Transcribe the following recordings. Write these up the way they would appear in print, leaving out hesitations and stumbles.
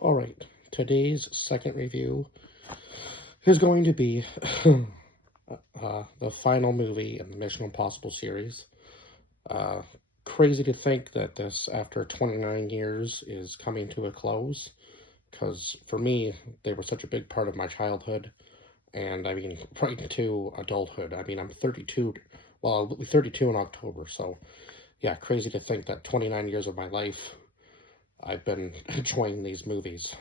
All right, today's second review is going to be the final movie in the Mission Impossible series. Uh, Crazy to think that this, after 29 years, is coming to a close, because for me, they were such a big part of my childhood, and I mean, right into adulthood. I mean, I'm 32, well, I'll be 32 in October, so yeah, crazy to think that 29 years of my life I've been enjoying these movies.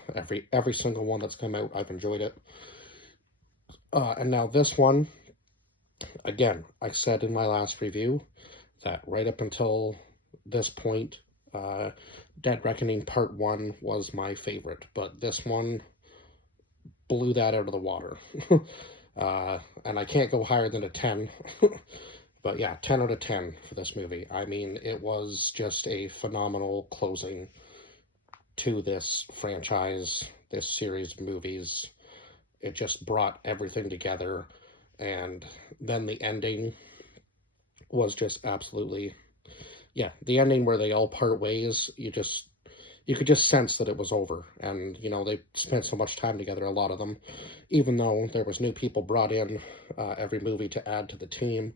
Every single one that's come out, I've enjoyed it. And now this one, again, I said in my last review that right up until this point, uh, Dead Reckoning Part 1 was my favorite, but this one blew that out of the water. And I can't go higher than a 10. But yeah, 10 out of 10 for this movie. I mean, it was just a phenomenal closing to this franchise, this series of movies. It just brought everything together. And then the ending was just absolutely, yeah, the ending where they all part ways, you could just sense that it was over. And they spent so much time together, a lot of them, even though there was new people brought in every movie to add to the team.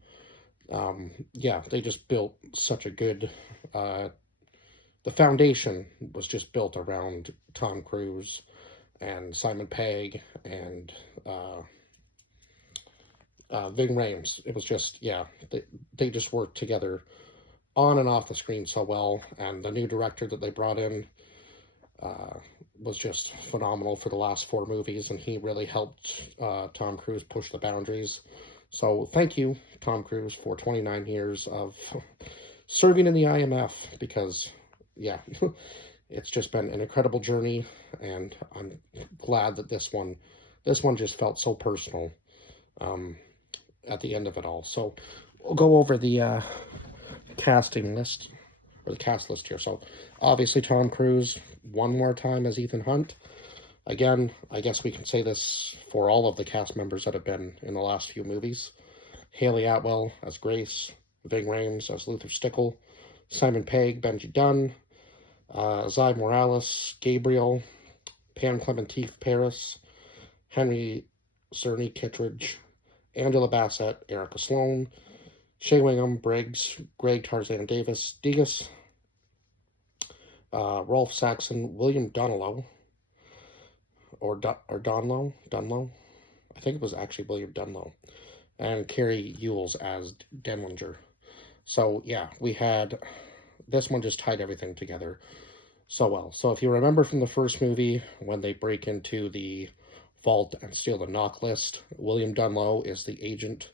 Yeah, they just built such a good the foundation was just built around Tom Cruise and Simon Pegg and Ving Rhames. It was just, yeah, they just worked together on and off the screen so well. And the new director that they brought in uh, was just phenomenal for the last four movies, and he really helped Tom Cruise push the boundaries. So thank you, Tom Cruise, for 29 years of serving in the IMF, because, yeah, it's just been an incredible journey, and I'm glad that this one just felt so personal um, at the end of it all. So we'll go over the casting list, or the cast list here. So obviously Tom Cruise one more time as Ethan Hunt. Again, I guess we can say this for all of the cast members that have been in the last few movies. Haley Atwell as Grace, Ving Rhames as Luther Stickle, Simon Pegg, Benji Dunn, Zai Morales, Gabriel, Pam Clementif Paris, Henry Cerny Kittredge, Angela Bassett, Erica Sloan, Shea Wingham, Briggs, Greg Tarzan Davis, Degas, Rolf Saxon, William Dunlow, or Dunlow. I think it was actually William Dunlow, and Carrie Ewells as Denlinger. So yeah, we had this one just tied everything together so well. So if you remember from the first movie, when they break into the vault and steal the knock list, William Dunlow is the agent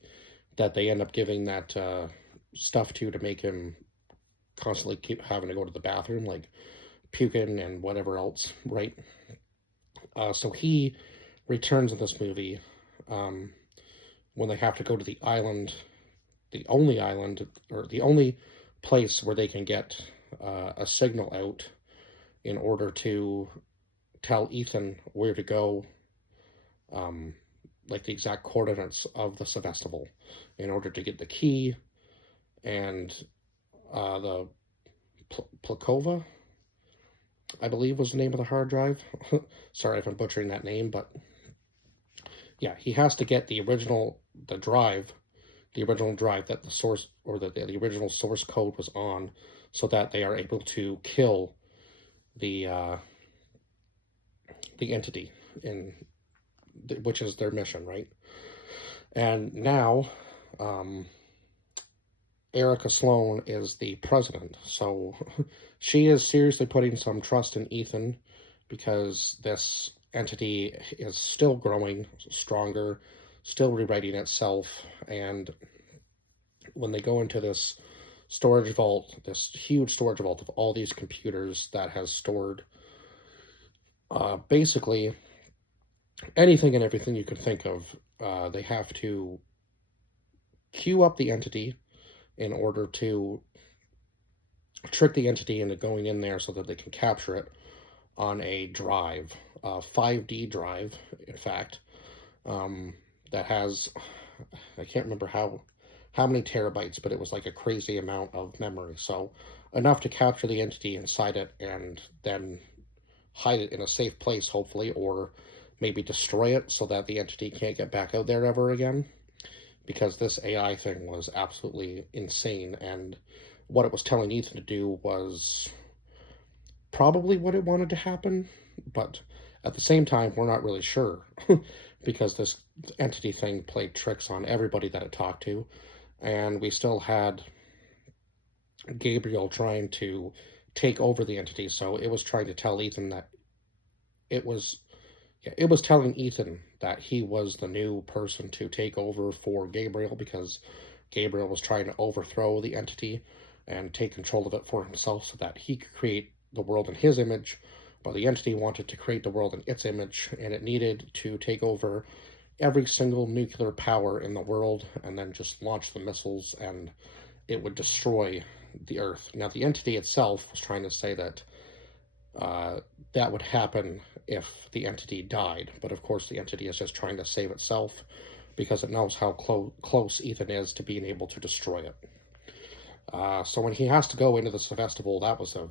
that they end up giving that stuff to make him constantly keep having to go to the bathroom, like puking and whatever else, right? So he returns in this movie um, when they have to go to the island, or the only place where they can get a signal out in order to tell Ethan where to go, um, like the exact coordinates of the Sevastopol, in order to get the key and the Plakova, I believe was the name of the hard drive. Sorry if I'm butchering that name, but yeah, he has to get the original drive that the source, or the original source code was on, so that they are able to kill the the entity in which is their mission, right? And now, um, Erica Sloan is the president, so she is seriously putting some trust in Ethan, because this entity is still growing stronger, still rewriting itself, and when they go into this storage vault, this huge storage vault of all these computers that has stored basically anything and everything you can think of, they have to queue up the entity in order to trick the entity into going in there so that they can capture it on a drive, a 5D drive, in fact, um, that has, I can't remember how many terabytes, but it was like a crazy amount of memory. So enough to capture the entity inside it and then hide it in a safe place, hopefully, or maybe destroy it so that the entity can't get back out there ever again. Because this AI thing was absolutely insane, and what it was telling Ethan to do was probably what it wanted to happen, but at the same time, we're not really sure because this entity thing played tricks on everybody that it talked to, and we still had Gabriel trying to take over the entity. So it was trying to tell Ethan that it was it was telling Ethan that he was the new person to take over for Gabriel because Gabriel was trying to overthrow the entity and take control of it for himself so that he could create the world in his image. But the entity wanted to create the world in its image, and it needed to take over every single nuclear power in the world and then just launch the missiles, and it would destroy the Earth. Now, the entity itself was trying to say that that would happen if the entity died, but of course the entity is just trying to save itself because it knows how close Ethan is to being able to destroy it. So when he has to go into the Sevastopol, that was a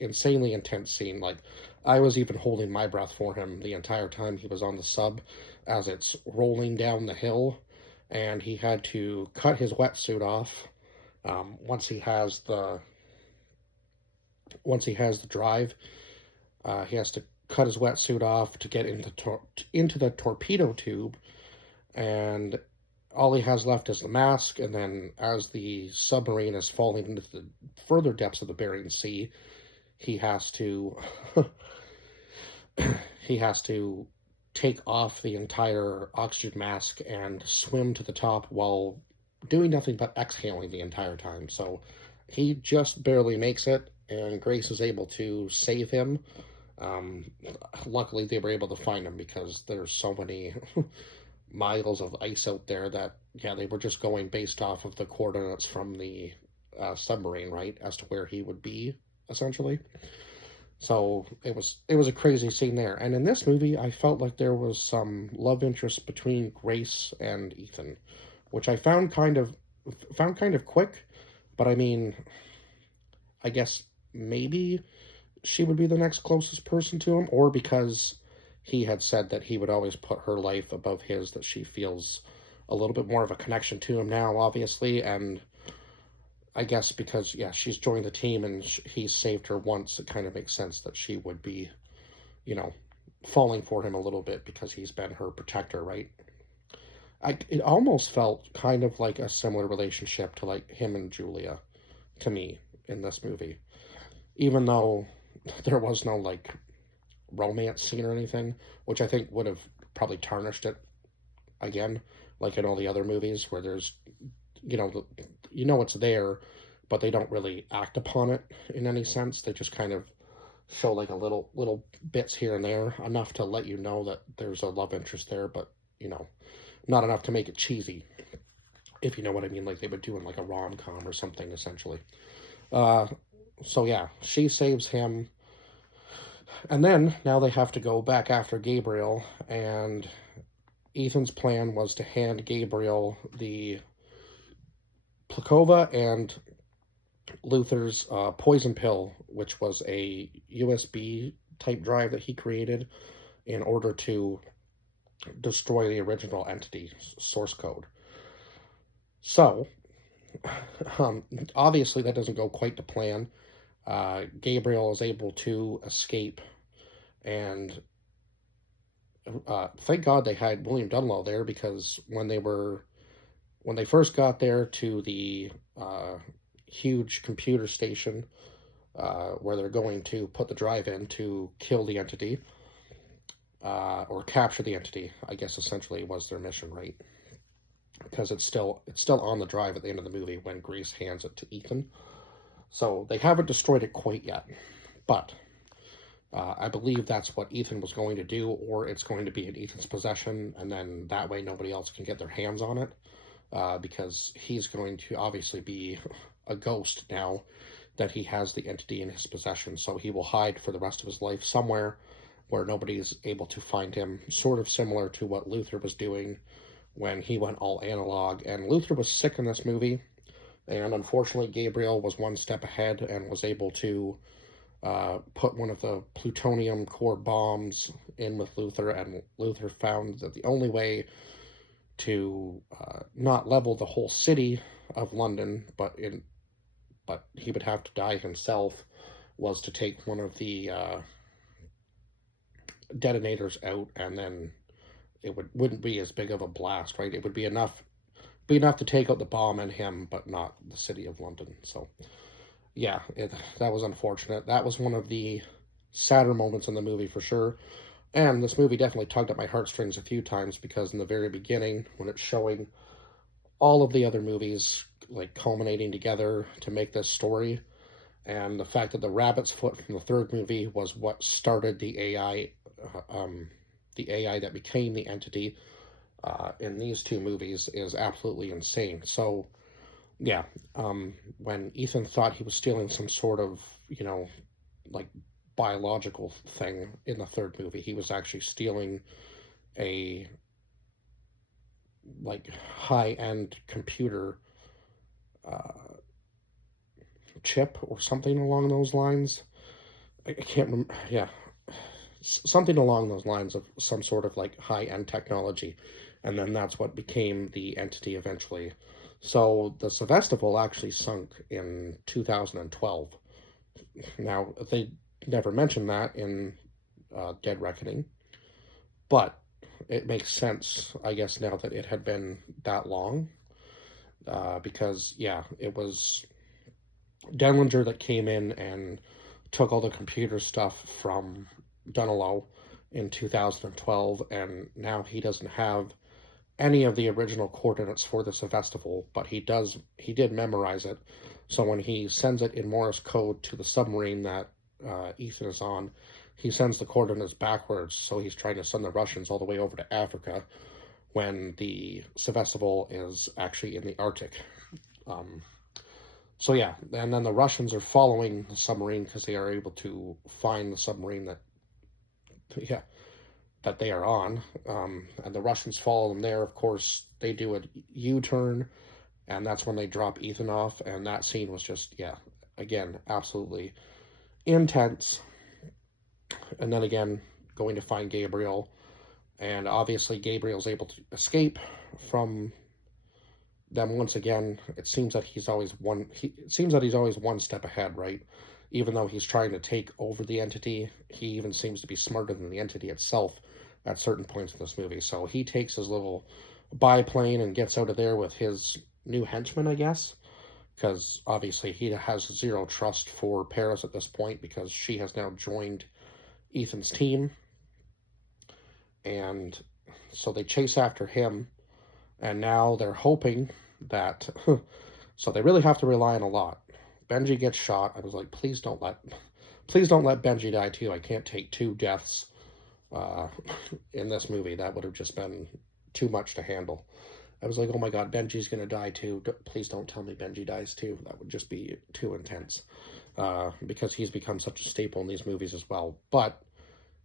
insanely intense scene. Like, I was even holding my breath for him the entire time he was on the sub as it's rolling down the hill, and he had to cut his wetsuit off once he has the drive. He has to cut his wetsuit off to get into the torpedo tube, and all he has left is the mask. And then, as the submarine is falling into the further depths of the Bering Sea, he has to take off the entire oxygen mask and swim to the top while doing nothing but exhaling the entire time. So he just barely makes it, and Grace is able to save him. Luckily, they were able to find him because there's so many miles of ice out there that, yeah, they were just going based off of the coordinates from the submarine, right, as to where he would be, essentially. So it was a crazy scene there. And in this movie, I felt like there was some love interest between Grace and Ethan, which I found kind of quick. But I mean, I guess maybe she would be the next closest person to him, or because he had said that he would always put her life above his, that she feels a little bit more of a connection to him now, obviously. And I guess because, yeah, she's joined the team and he's saved her once, it kind of makes sense that she would be, you know, falling for him a little bit because he's been her protector, right? It almost felt kind of like a similar relationship to, like, him and Julia, to me, in this movie. Even though there was no, like, romance scene or anything, which I think would have probably tarnished it again, like in all the other movies where there's, it's there, but they don't really act upon it in any sense. They just kind of show like a little bits here and there, enough to let you know that there's a love interest there, but not enough to make it cheesy, if you know what I mean. Like they would do in like a rom-com or something, essentially. So yeah, she saves him, and then now they have to go back after Gabriel, and Ethan's plan was to hand Gabriel the Plakova and Luther's poison pill, which was a USB type drive that he created in order to destroy the original entity source code. So, obviously that doesn't go quite to plan. Gabriel is able to escape, and thank God they had William Dunlow there, because when they first got there to the huge computer station where they're going to put the drive in to kill the entity, or capture the entity, I guess essentially was their mission, right? Because it's still on the drive at the end of the movie when Grace hands it to Ethan. So they haven't destroyed it quite yet, but I believe that's what Ethan was going to do, or it's going to be in Ethan's possession, and then that way nobody else can get their hands on it, because he's going to obviously be a ghost now that he has the entity in his possession. So he will hide for the rest of his life somewhere where nobody's able to find him, sort of similar to what Luther was doing when he went all analog. And Luther was sick in this movie, and unfortunately Gabriel was one step ahead and was able to put one of the plutonium core bombs in with Luthor, and Luthor found that the only way to not level the whole city of London, but he would have to die himself, was to take one of the detonators out, and then wouldn't be as big of a blast, right? It would be enough to take out the bomb and him, but not the city of London. So yeah, that was unfortunate. That was one of the sadder moments in the movie for sure. And this movie definitely tugged at my heartstrings a few times, because in the very beginning, when it's showing all of the other movies like culminating together to make this story, and the fact that the rabbit's foot from the third movie was what started the AI that became the entity in these two movies, is absolutely insane. So yeah, when Ethan thought he was stealing some sort of, like biological thing in the third movie, he was actually stealing a like high-end computer uh, chip or something along those lines. I can't remember. Yeah, something along those lines of some sort of like high-end technology, and then that's what became the entity eventually. So the Sevastopol actually sunk in 2012. Now they never mentioned that in Dead Reckoning, but it makes sense, I guess, now that it had been that long, because yeah, it was Denlinger that came in and took all the computer stuff from Dunalow in 2012, and now he doesn't have any of the original coordinates for the Sevastopol, but he did memorize it. So when he sends it in Morse code to the submarine that Ethan is on, he sends the coordinates backwards. So he's trying to send the Russians all the way over to Africa, when the Sevastopol is actually in the Arctic. Um, so yeah, and then the Russians are following the submarine because they are able to find the submarine yeah, that they are on. And the Russians follow them there. Of course, they do a U-turn, and that's when they drop Ethan off. And that scene was just, yeah, again, absolutely intense. And then again, going to find Gabriel, and obviously Gabriel's able to escape from them once again. It seems that it seems that he's always one step ahead, right? Even though he's trying to take over the entity, he even seems to be smarter than the entity itself at certain points in this movie. So he takes his little biplane and gets out of there with his new henchman, I guess, because obviously he has zero trust for Paris at this point, because she has now joined Ethan's team. And so they chase after him, and now they're hoping that so they really have to rely on a lot. Benji gets shot. I was like, please don't let Benji die too. I can't take two deaths uh, in this movie. That would have just been too much to handle. I was like, oh my god, Benji's gonna die too. Please don't tell me Benji dies too. That would just be too intense, because he's become such a staple in these movies as well. But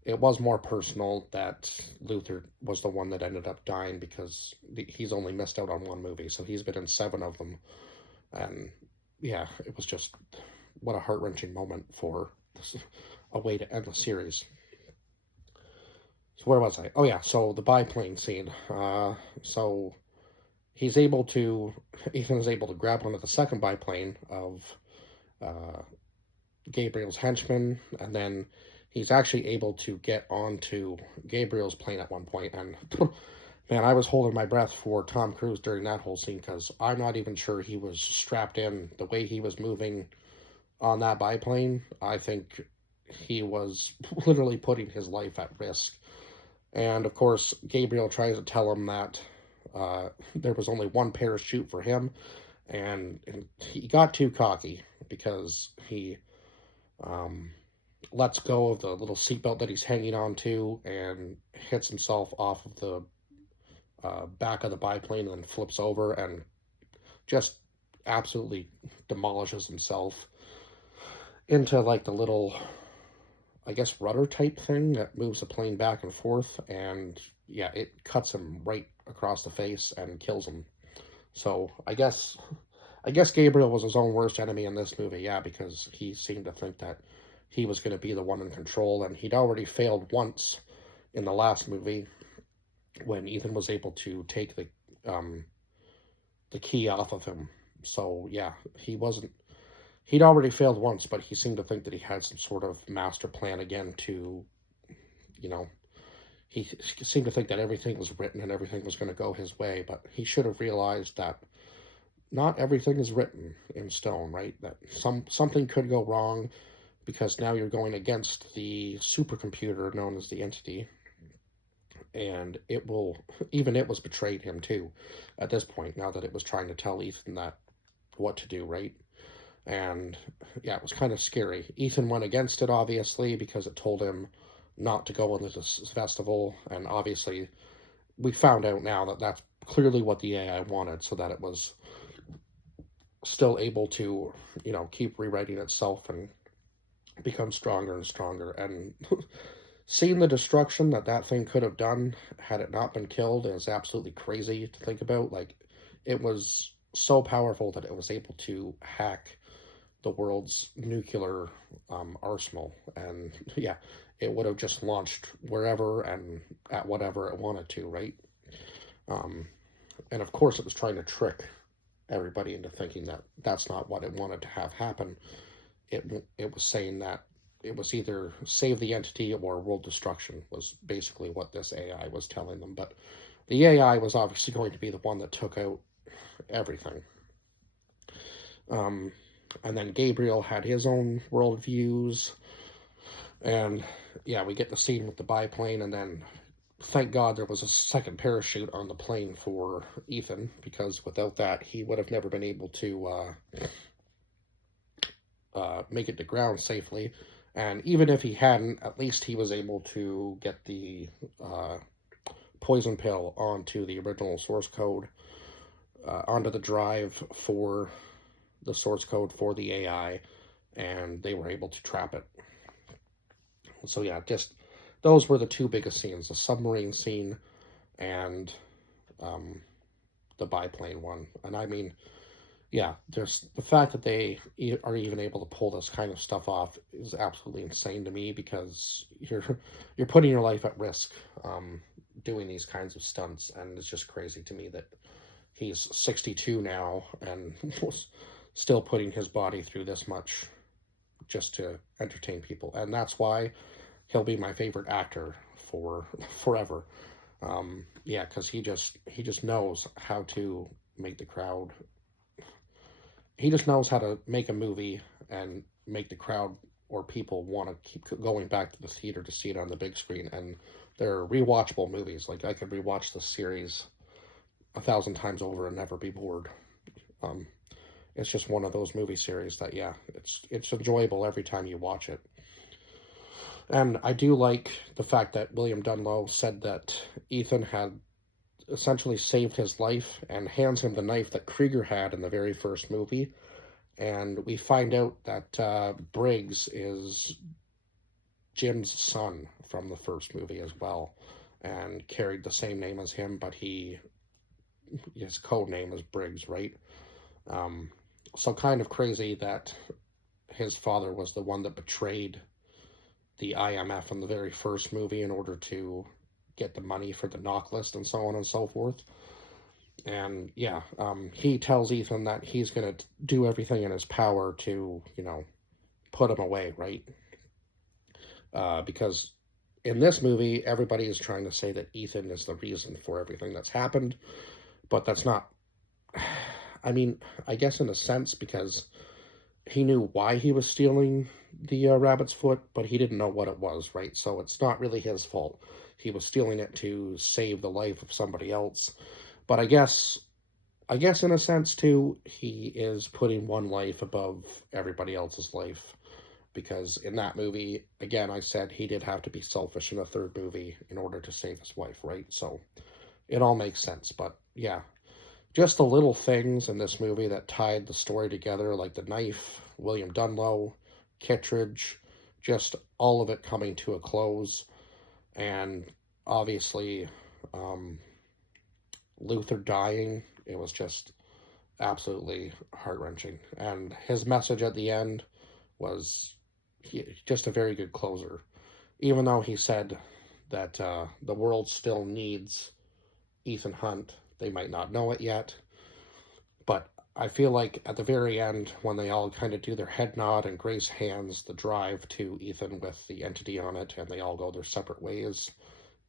it was more personal that Luthor was the one that ended up dying, because he's only missed out on one movie, so he's been in 7 of them. And yeah, it was just, what a heart-wrenching moment for a way to end the series. So where was I? Oh yeah, so the biplane scene. So Ethan is able to grab onto the second biplane of uh, Gabriel's henchman, and then he's actually able to get onto Gabriel's plane at one point. And man, I was holding my breath for Tom Cruise during that whole scene, because I'm not even sure he was strapped in. The way he was moving on that biplane, I think he was literally putting his life at risk. And of course, Gabriel tries to tell him that there was only one parachute for him, and he got too cocky, because he lets go of the little seatbelt that he's hanging on to and hits himself off of the back of the biplane, and then flips over and just absolutely demolishes himself into like the little, I guess, rudder type thing that moves the plane back and forth. And yeah, it cuts him right across the face and kills him. So I guess Gabriel was his own worst enemy in this movie, yeah, because he seemed to think that he was going to be the one in control, and he'd already failed once in the last movie when Ethan was able to take the key off of him. So yeah, he'd already failed once, but he seemed to think that he had some sort of master plan again to, you know, he seemed to think that everything was written and everything was going to go his way, but he should have realized that not everything is written in stone, right? That something could go wrong, because now you're going against the supercomputer known as the Entity, and it was betrayed him too at this point, now that it was trying to tell Ethan that what to do, right? And yeah, it was kind of scary. Ethan went against it, obviously, because it told him not to go on this festival, and obviously we found out now that that's clearly what the AI wanted, so that it was still able to, keep rewriting itself and become stronger and stronger. And seeing the destruction that thing could have done had it not been killed is absolutely crazy to think about. Like, it was so powerful that it was able to hack the world's nuclear arsenal, and yeah, it would have just launched wherever and at whatever it wanted to, right? And of course, it was trying to trick everybody into thinking that that's not what it wanted to have happen. It was saying that it was either save the Entity or world destruction, was basically what this AI was telling them. But the AI was obviously going to be the one that took out everything. And then Gabriel had his own worldviews, and yeah, we get the scene with the biplane, and then thank God there was a second parachute on the plane for Ethan, because without that, he would have never been able to make it to ground safely. And even if he hadn't, at least he was able to get the poison pill onto the original source code, onto the drive for the source code for the AI, and they were able to trap it. So yeah, just those were the two biggest scenes: the submarine scene and the biplane one. And I mean, yeah, there's the fact that they are even able to pull this kind of stuff off is absolutely insane to me, because you're putting your life at risk doing these kinds of stunts, and it's just crazy to me that he's 62 now and still putting his body through this much just to entertain people. And that's why he'll be my favorite actor for forever. Yeah, because he just knows how to make the crowd. He just knows how to make a movie and make the crowd or people want to keep going back to the theater to see it on the big screen. And they're rewatchable movies. Like, I could rewatch the series 1,000 times over and never be bored. It's just one of those movie series that, yeah, it's enjoyable every time you watch it. And I do like the fact that William Dunlow said that Ethan had essentially saved his life, and hands him the knife that Krieger had in the very first movie. And we find out that Briggs is Jim's son from the first movie as well, and carried the same name as him, but his code name is Briggs, right? So kind of crazy that his father was the one that betrayed the IMF in the very first movie in order to get the money for the knock list and so on and so forth. And yeah, he tells Ethan that he's going to do everything in his power to, put him away, right? Because in this movie, everybody is trying to say that Ethan is the reason for everything that's happened, but that's not. I mean, I guess in a sense, because he knew why he was stealing the rabbit's foot, but he didn't know what it was, right? So it's not really his fault. He was stealing it to save the life of somebody else. But I guess in a sense too, he is putting one life above everybody else's life, because in that movie, again, I said he did have to be selfish in a third movie in order to save his wife, right? So it all makes sense. But yeah, just the little things in this movie that tied the story together, like the knife, William Dunlow, Kittredge, just all of it coming to a close. And obviously, Luther dying, it was just absolutely heart-wrenching. And his message at the end was just a very good closer. Even though he said that the world still needs Ethan Hunt, they might not know it yet. But I feel like at the very end, when they all kind of do their head nod and Grace hands the drive to Ethan with the entity on it, and they all go their separate ways,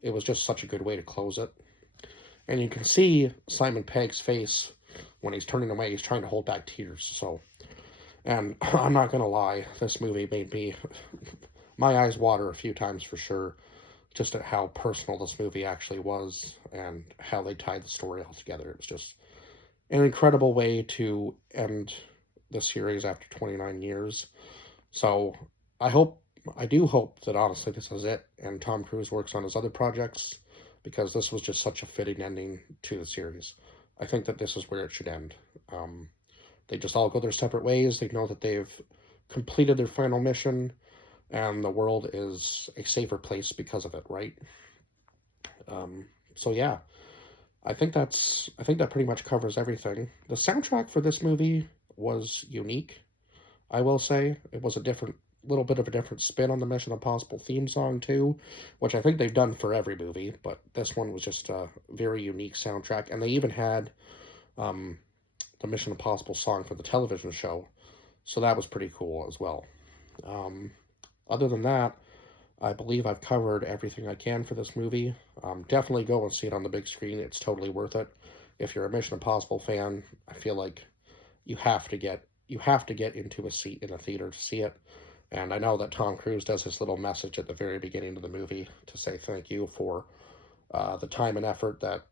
it was just such a good way to close it. And you can see Simon Pegg's face when he's turning away. He's trying to hold back tears. So, and I'm not gonna lie, this movie made me my eyes water a few times for sure, just at how personal this movie actually was and how they tied the story all together. It was just an incredible way to end the series after 29 years. So I do hope that honestly this is it, and Tom Cruise works on his other projects, because this was just such a fitting ending to the series. I think that this is where it should end. They just all go their separate ways. They know that they've completed their final mission, and the world is a safer place because of it, right? So yeah, I think that pretty much covers everything. The soundtrack for this movie was unique. I will say it was a little bit of a different spin on the Mission Impossible theme song too, which I think they've done for every movie, but this one was just a very unique soundtrack. And they even had the Mission Impossible song for the television show, so that was pretty cool as well. Other than that, I believe I've covered everything I can for this movie. Definitely go and see it on the big screen. It's totally worth it. If you're a Mission Impossible fan, I feel like you have to get into a seat in a theater to see it. And I know that Tom Cruise does his little message at the very beginning of the movie to say thank you for the time and effort that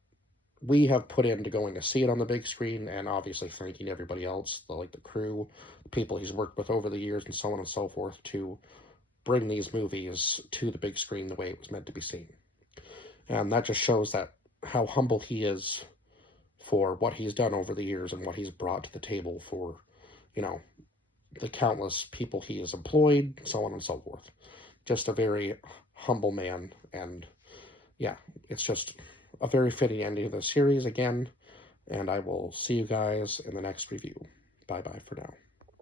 we have put into going to see it on the big screen, and obviously thanking everybody else, like the crew, the people he's worked with over the years, and so on and so forth, to bring these movies to the big screen the way it was meant to be seen. And that just shows that how humble he is for what he's done over the years and what he's brought to the table for, you know, the countless people he has employed, so on and so forth. Just a very humble man, and yeah, it's just a very fitting ending of the series again, and I will see you guys in the next review. Bye-bye for now.